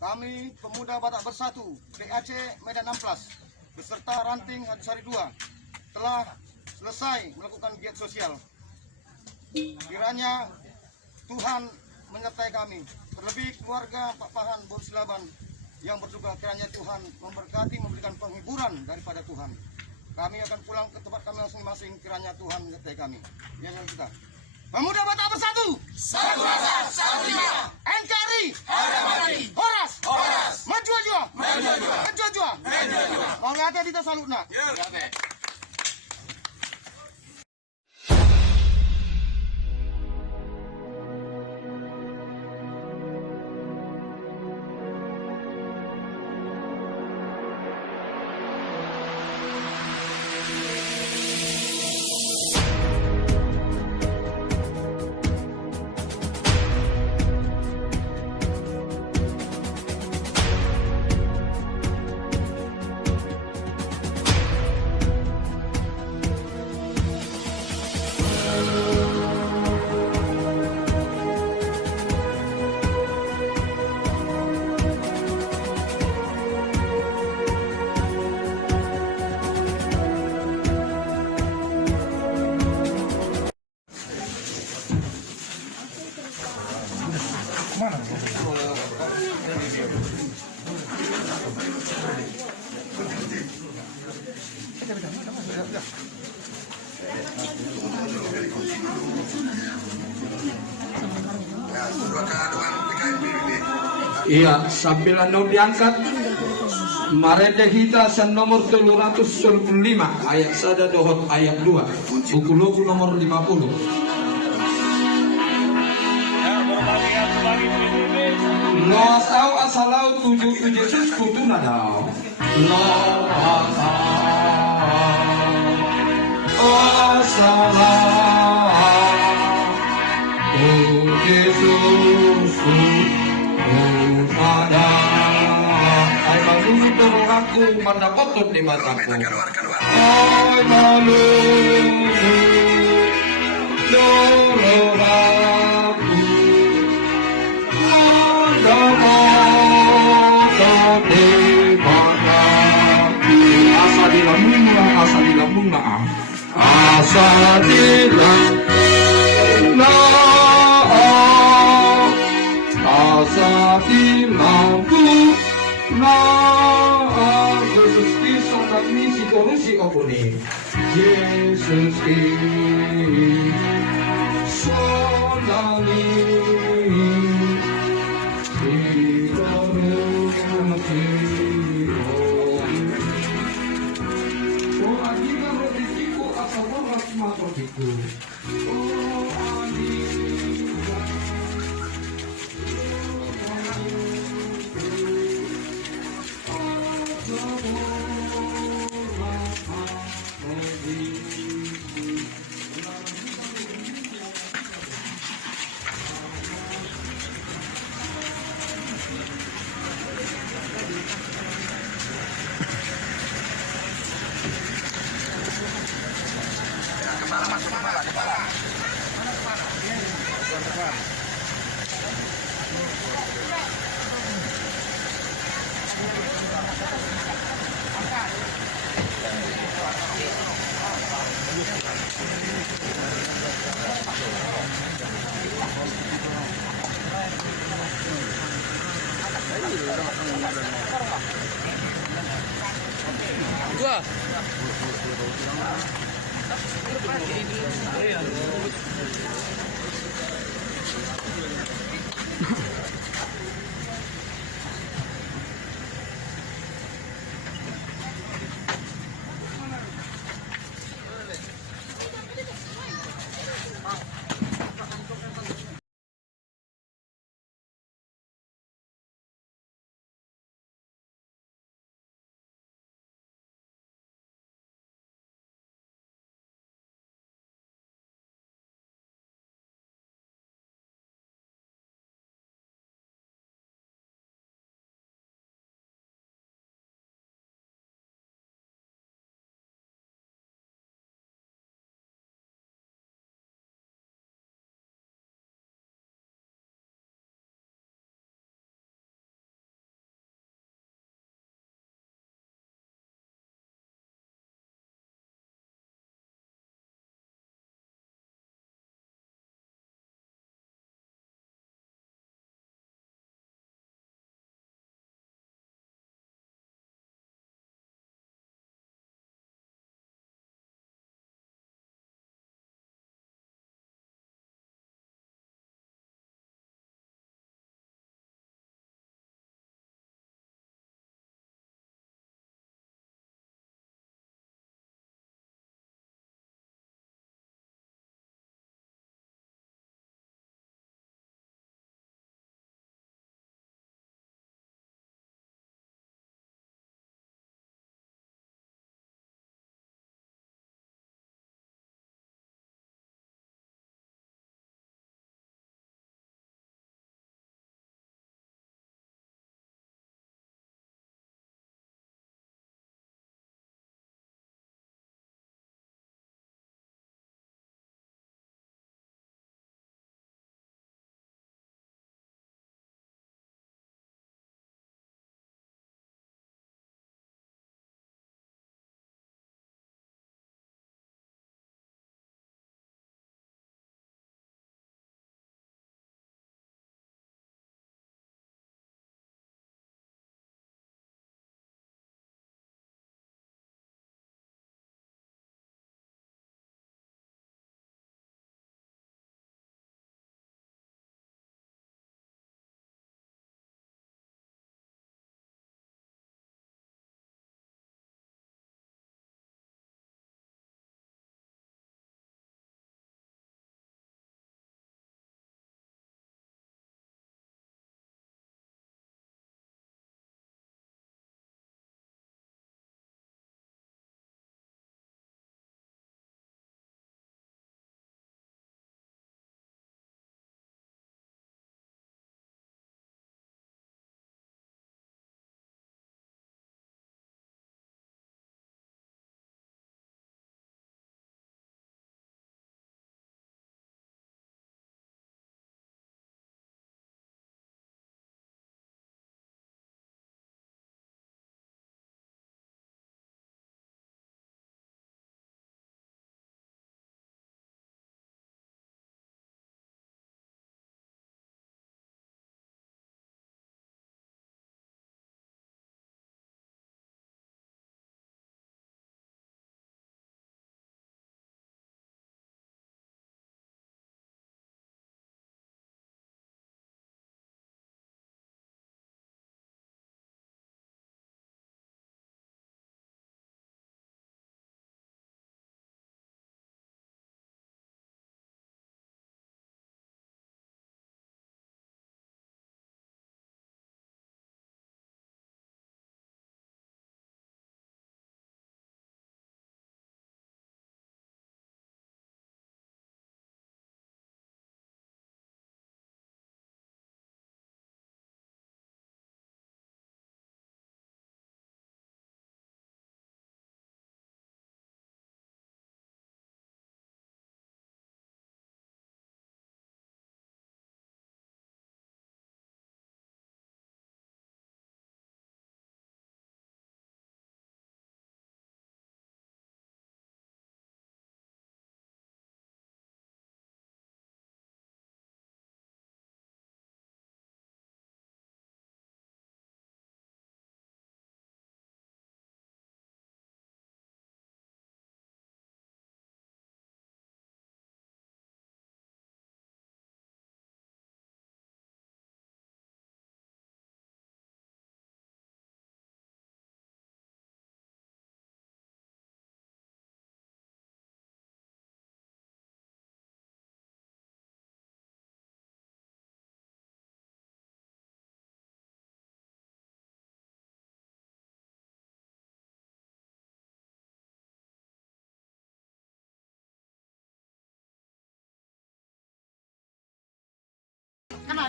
kami Pemuda Batak Bersatu PAC Medan Amplas beserta Ranting Hadisari 2 telah selesai melakukan giat sosial. Kiranya Tuhan menyertai kami, terlebih keluarga Pak Pahan Bonsilaban yang berduka, kiranya Tuhan memberkati, memberikan penghiburan daripada Tuhan. Kami akan pulang ke tempat kami masing-masing, kiranya Tuhan menyertai kami. Ya, kita Pemuda Batak Bersatu, satu rasa, satu jiwa. NKRI, harga mati. Horas, horas. Maju jua, maju jua, maju jua, maju jua. Mau lihat kita salut nak. Iya, sambil anda diangkat Marede Hita sen nomor 315 ayat sada dohot ayat 2 buku logo nomor 50. Lo asau asalau 77 kutu nadau. Lo asalau pada ay malulutong aku mandakotot di mataku. Ay malulutong aku mandakotot di mataku. Asa di lambung na, asa di lambung na, asa di lambung na. Asa di lambung na Yesus Kristus dan misi korusi opuni Yesus Kristus sonali dikorusi oh adina rotiku asal roras matrotiku oh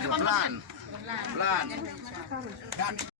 Pelan.